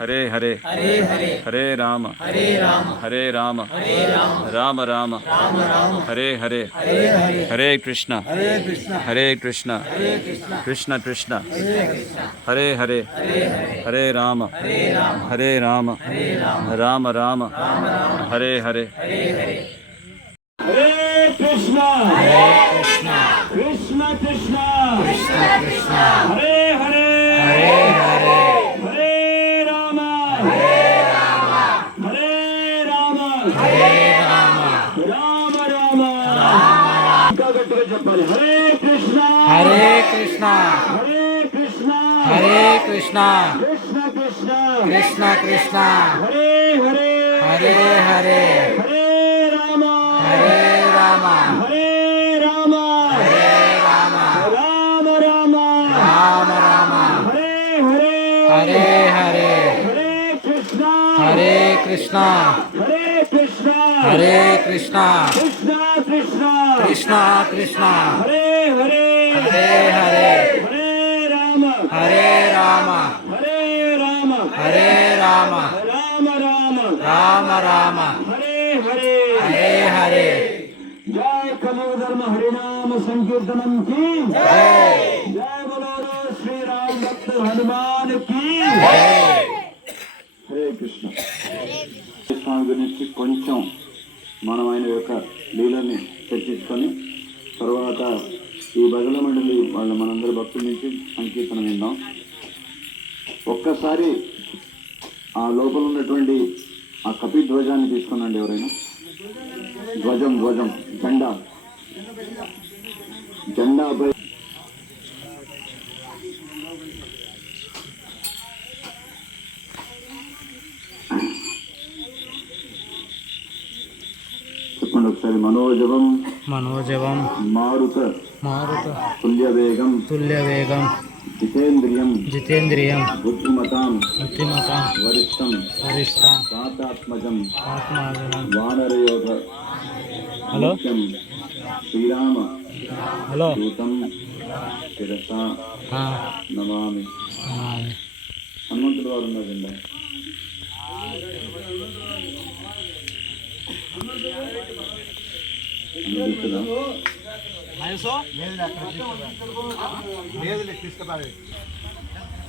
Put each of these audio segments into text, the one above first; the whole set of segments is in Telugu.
हरे हरे हरे राम हरे राम राम राम हरे हरे हरे कृष्ण कृष्ण कृष्ण हरे हरे हरे राम राम राम हरे हरे हरे कृष्णा कृष्ण कृष्ण हरे हरे हरे राम राम राम ఇంకా గట్టిగా చెప్పాలి. హరే కృష్ణ హరే కృష్ణ హరే కృష్ణ హరే కృష్ణ కృష్ణ కృష్ణ కృష్ణ కృష్ణ హరే హరే హరే హరే హరే రామ హరే రామ హరే రామ హరే రామ రామ రామ రామ రామ హరే హరే హరే హరే హరే కృష్ణ హరే కృష్ణ హరే కృష్ణ హరే కృష్ణ కృష్ణ కృష్ణ కృష్ణ కృష్ణ హరే హరే హరే హరే హరే రామ హరే రామ హరే రామ హరే రామ రామ రామ రామ రామ హరే హరే హరే హరే जय कलियुग धर्म हरिनाम संकीर्तनम की జై जय बोलो श्री राम भक्त हनुमान की హరే కృష్ణ. స్వామి గురించి కొంచెం మనం ఆయన యొక్క లీలని చర్చించుకొని తర్వాత ఈ భజన మండలి వాళ్ళ మనందరి భక్తుల నుంచి సంకీర్తన విందాం. ఒక్కసారి ఆ లోపల ఉన్నటువంటి ఆ కపి ధ్వజాన్ని తీసుకున్నాండి ఎవరైనా. ధ్వజం జెండాపై చెప్పండి ఒకసారి. మనోజవం మారుత తుల్యవేగం జితేంద్రియం బుద్ధిమతాం వరిష్టం పాతాత్మజం వానరయోధ శ్రీరామ దూతం శిరసా నమామి. హనుమంతుడు వారు ఉన్నారండి.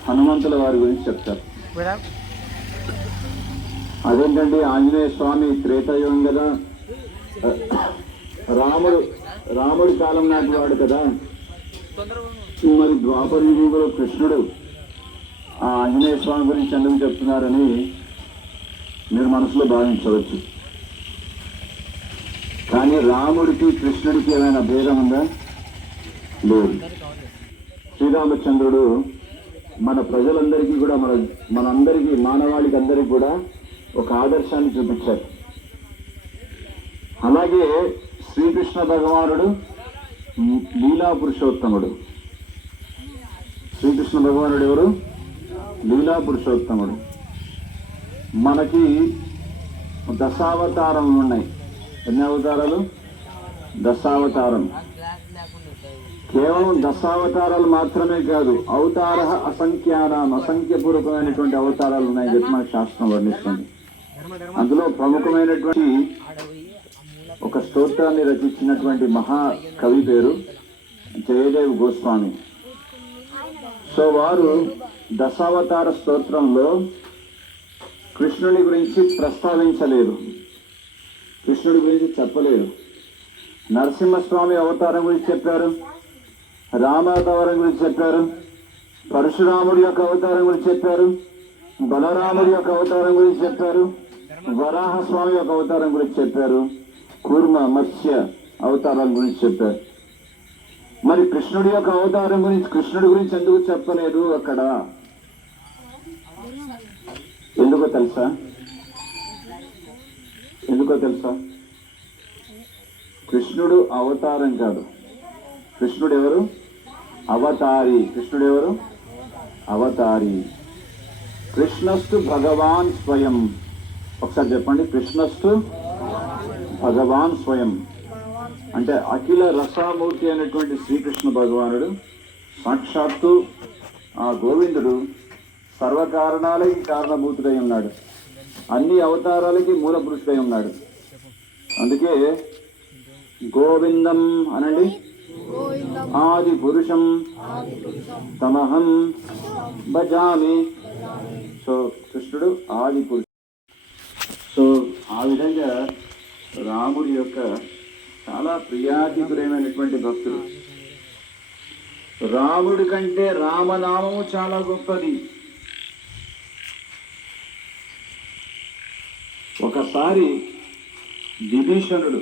హనుమంతుల వారి గురించి చెప్తారు. అదేంటండి, ఆంజనేయ స్వామి త్రేతాయుగం కదా, రాముడి కాలం నాటి వాడు కదా, మరి ద్వాపర యుగంలో కృష్ణుడు ఆ ఆంజనేయ స్వామి గురించి ఎందుకు చెప్తున్నారని మీరు మనసులో భావించవచ్చు. కానీ రాముడికి కృష్ణుడికి ఏమైనా భేదం ఉందా? లేదు. శ్రీరామచంద్రుడు మన ప్రజలందరికీ కూడా మనందరికీ మానవాళికి అందరికీ కూడా ఒక ఆదర్శాన్ని చూపించారు. అలాగే శ్రీకృష్ణ భగవానుడు లీలా పురుషోత్తముడు. శ్రీకృష్ణ భగవానుడు ఎవరు? లీలా పురుషోత్తముడు. మనకి దశావతారములు ఉన్నాయి. ఎన్ని అవతారాలు? దశావతారం. కేవలం దశావతారాలు మాత్రమే కాదు, అవతార అసంఖ్యపూర్వకమైనటువంటి అవతారాలు ఉన్నాయి చెప్పి మన శాస్త్రం వర్ణిస్తుంది. అందులో ప్రముఖమైనటువంటి ఒక స్తోత్రాన్ని రచించినటువంటి మహాకవి పేరు జయదేవ్ గోస్వామి. సో వారు దశావతార స్తోత్రంలో కృష్ణుడి గురించి ప్రస్తావించలేదు, కృష్ణుడి గురించి చెప్పలేదు. నరసింహస్వామి అవతారం గురించి చెప్పారు, రామావతారం గురించి చెప్పారు, పరశురాముడి యొక్క అవతారం గురించి చెప్పారు, బలరాముడి యొక్క అవతారం గురించి చెప్పారు, వరాహస్వామి యొక్క అవతారం గురించి చెప్పారు, కూర్మ మత్స్య అవతారాల గురించి చెప్పారు. మరి కృష్ణుడి యొక్క అవతారం గురించి, కృష్ణుడి గురించి ఎందుకు చెప్పలేదు అక్కడ? ఎందుకో తెలుసా? కృష్ణుడు అవతారం కాదు, కృష్ణుడు ఎవరు? అవతారి. కృష్ణుడు ఎవరు? అవతారి. కృష్ణస్తు భగవాన్ స్వయం. ఒకసారి చెప్పండి, కృష్ణస్తు భగవాన్ స్వయం. అంటే అఖిల రసామూర్తి అయినటువంటి శ్రీకృష్ణ భగవానుడు, సాక్షాత్తు ఆ గోవిందుడు సర్వకారణాలకి కారణభూతుడై ఉన్నాడు, అన్ని అవతారాలకి మూల పురుషుడై ఉన్నాడు. అందుకే గోవిందం అనండి, ఆది పురుషం తమహం భజామి. సో కృష్ణుడు ఆది పురుషుడు. సో ఆ విధంగా రాముడి యొక్క చాలా ప్రియాతిప్రియమైనటువంటి భక్తుడు. రాముడి కంటే రామనామము చాలా గొప్పది. ఒకసారి విభీషణుడు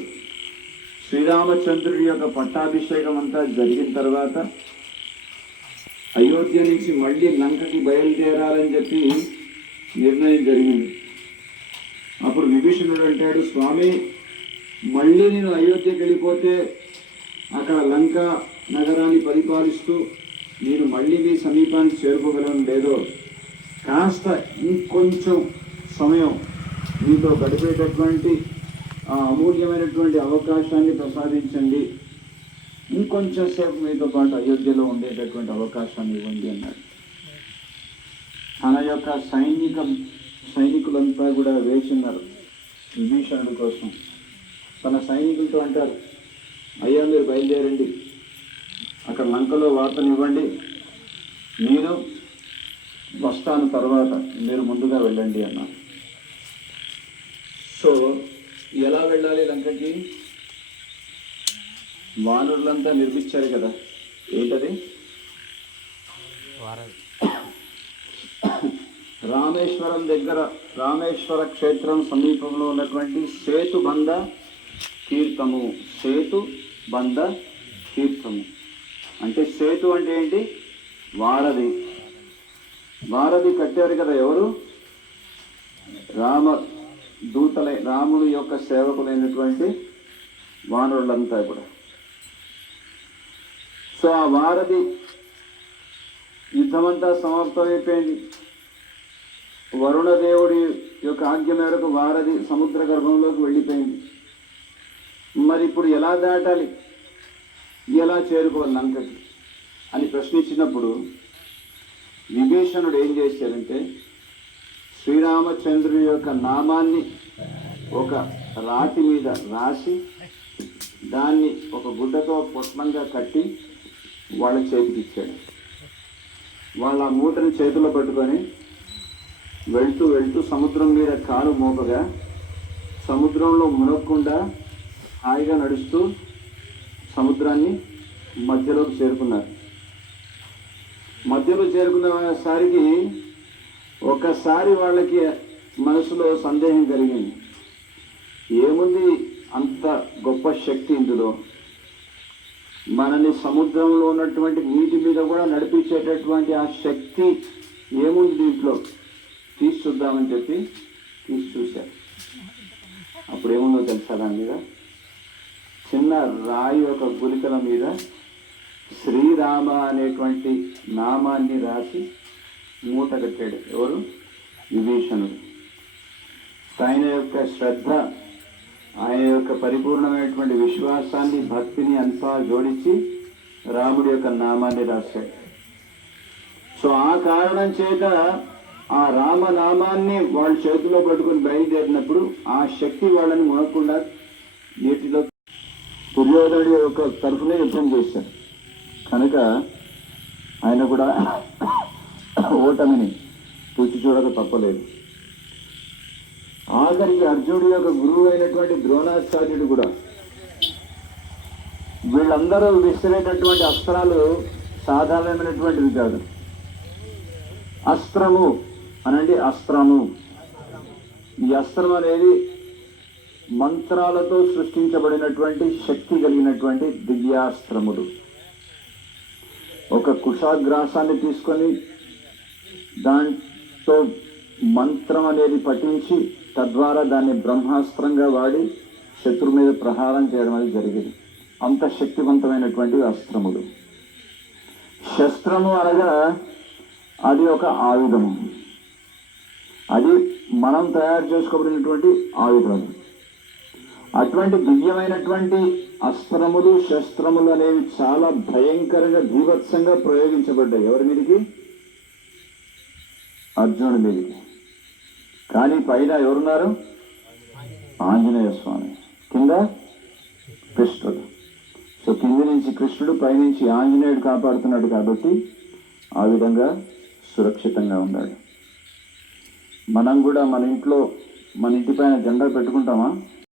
శ్రీరామచంద్రుడి యొక్క పట్టాభిషేకం అంతా జరిగిన తర్వాత అయోధ్య నుంచి మళ్ళీ లంకకి బయలుదేరాలని చెప్పి నిర్ణయం జరిగింది. అప్పుడు విభీషణుడు అంటాడు, స్వామి మళ్ళీ నేను అయోధ్యకి వెళ్ళిపోతే అక్కడ లంక నగరాన్ని పరిపాలిస్తూ నేను మళ్ళీ మీ సమీపానికి చేరుకోగలను లేదో, కాస్త ఇంకొంచెం సమయం మీతో గడిపేటటువంటి అమూల్యమైనటువంటి అవకాశాన్ని ప్రసాదించండి, ఇంకొంచెం సేపు మీతో పాటు అయోధ్యలో ఉండేటటువంటి అవకాశాన్ని ఇవ్వండి అన్నాడు. తన యొక్క సైనికులంతా కూడా వేచున్నారు విభీషణుడి కోసం. తన సైనికులతో అంటారు, అయ్యా మీరు బయలుదేరండి, అక్కడ లంకలో వార్తనివ్వండి, నేను వస్తాను తర్వాత, మీరు ముందుగా వెళ్ళండి అన్నారు. సో ఎలా వెళ్ళాలి లంకకి? వానరులంతా నిర్మించారు కదా, ఏంటది? రామేశ్వరం దగ్గర, రామేశ్వర క్షేత్రం సమీపంలో ఉన్నటువంటి సేతుబంధ తీర్థము. సేతుబంధ తీర్థము అంటే సేతు అంటే ఏంటి? వారధి. వారధి కట్టారు కదా ఎవరు? రాముడి యొక్క సేవకులైనటువంటి వానరులంతా కూడా. సో ఆ వారధి యుద్ధమంతా సమాప్తమైపోయింది. వరుణదేవుడి యొక్క ఆజ్ఞ మేరకు వారధి సముద్ర గర్భంలోకి వెళ్ళిపోయింది. మరి ఇప్పుడు ఎలా దాటాలి, ఎలా చేరుకోవాలి లంకకి అని ప్రశ్నించినప్పుడు విభీషణుడు ఏం చేశారంటే, శ్రీరామచంద్రుడి యొక్క నామాన్ని ఒక రాతి మీద రాసి దాన్ని ఒక గుడ్డతో పొట్లంగా కట్టి వాళ్ళ చేతికి ఇచ్చాడు. వాళ్ళ మూటని చేతిలో పట్టుకొని వెళ్తూ వెళ్తూ సముద్రం మీద కాలు మోపగా సముద్రంలో మునగకుండా హాయిగా నడుస్తూ సముద్రాన్ని మధ్యలోకి చేరుకున్నారు. మధ్యలో చేరుకున్నసరికి ఒకసారి వాళ్ళకి మనసులో సందేహం కలిగింది, ఏముంది అంత గొప్ప శక్తి ఇందులో, మనని సముద్రంలో ఉన్నటువంటి నీటి మీద కూడా నడిపించేటటువంటి ఆ శక్తి ఏముంది దీంట్లో, తీసి చూద్దామని చెప్పి తీసి చూశారు. అప్పుడు ఏముందో తెలుసా? దాని మీద చిన్న రాయి ఒక గులికల మీద శ్రీరామ అనేటువంటి నామాన్ని రాసి మూట కట్టాడు. ఎవరు? విభీషణుడు. ఆయన యొక్క శ్రద్ధ, ఆయన యొక్క పరిపూర్ణమైనటువంటి విశ్వాసాన్ని, భక్తిని అంతా జోడించి రాముడి యొక్క నామాన్ని రాశాడు. సో ఆ కారణం చేత ఆ రామనామాన్ని వాళ్ళ చేతిలో పట్టుకుని బయలుదేరినప్పుడు ఆ శక్తి వాళ్ళని మునగకుండా నీటిలో దుర్యోధనుడి యొక్క తరఫునే యుద్ధం చేశారు కనుక ఆయన కూడా ఓటమిని రుచి చూడక తప్పలేదు. ఆఖరికి అర్జునుడి యొక్క గురువు అయినటువంటి ద్రోణాచార్యుడు కూడా, వీళ్ళందరూ విసిరేటటువంటి అస్త్రాలు సాధారణమైనటువంటివి కాదు. అస్త్రము అనండి, అస్త్రము. ఈ అస్త్రం అనేది మంత్రాలతో సృష్టించబడినటువంటి శక్తి కలిగినటువంటి దివ్యాస్త్రములు. ఒక కుశాగ్రాసాన్ని తీసుకొని దాంతో మంత్రం అనేది పఠించి తద్వారా దాన్ని బ్రహ్మాస్త్రంగా వాడి శత్రు మీద ప్రహారం చేయడం అనేది జరిగింది. అంత శక్తివంతమైనటువంటి అస్త్రములు. శస్త్రము అనగా అది ఒక ఆయుధము, అది మనం తయారు చేసుకోబడినటువంటి ఆయుధాలు. అటువంటి దివ్యమైనటువంటి అస్త్రములు, శస్త్రములు అనేవి చాలా భయంకరంగా, భీభత్సంగా ప్రయోగించబడ్డాయి. ఎవరి మీదకి? అర్జునుడి మీదకి. కానీ పైన ఎవరున్నారు? ఆంజనేయ స్వామి, కింద కృష్ణుడు. సో కింది నుంచి కృష్ణుడు, పైనుంచి ఆంజనేయుడు కాపాడుతున్నాడు కాబట్టి ఆ విధంగా సురక్షితంగా ఉన్నాడు. మనం కూడా మన ఇంట్లో మన ఇంటి పైన జెండా పెట్టుకుంటామా?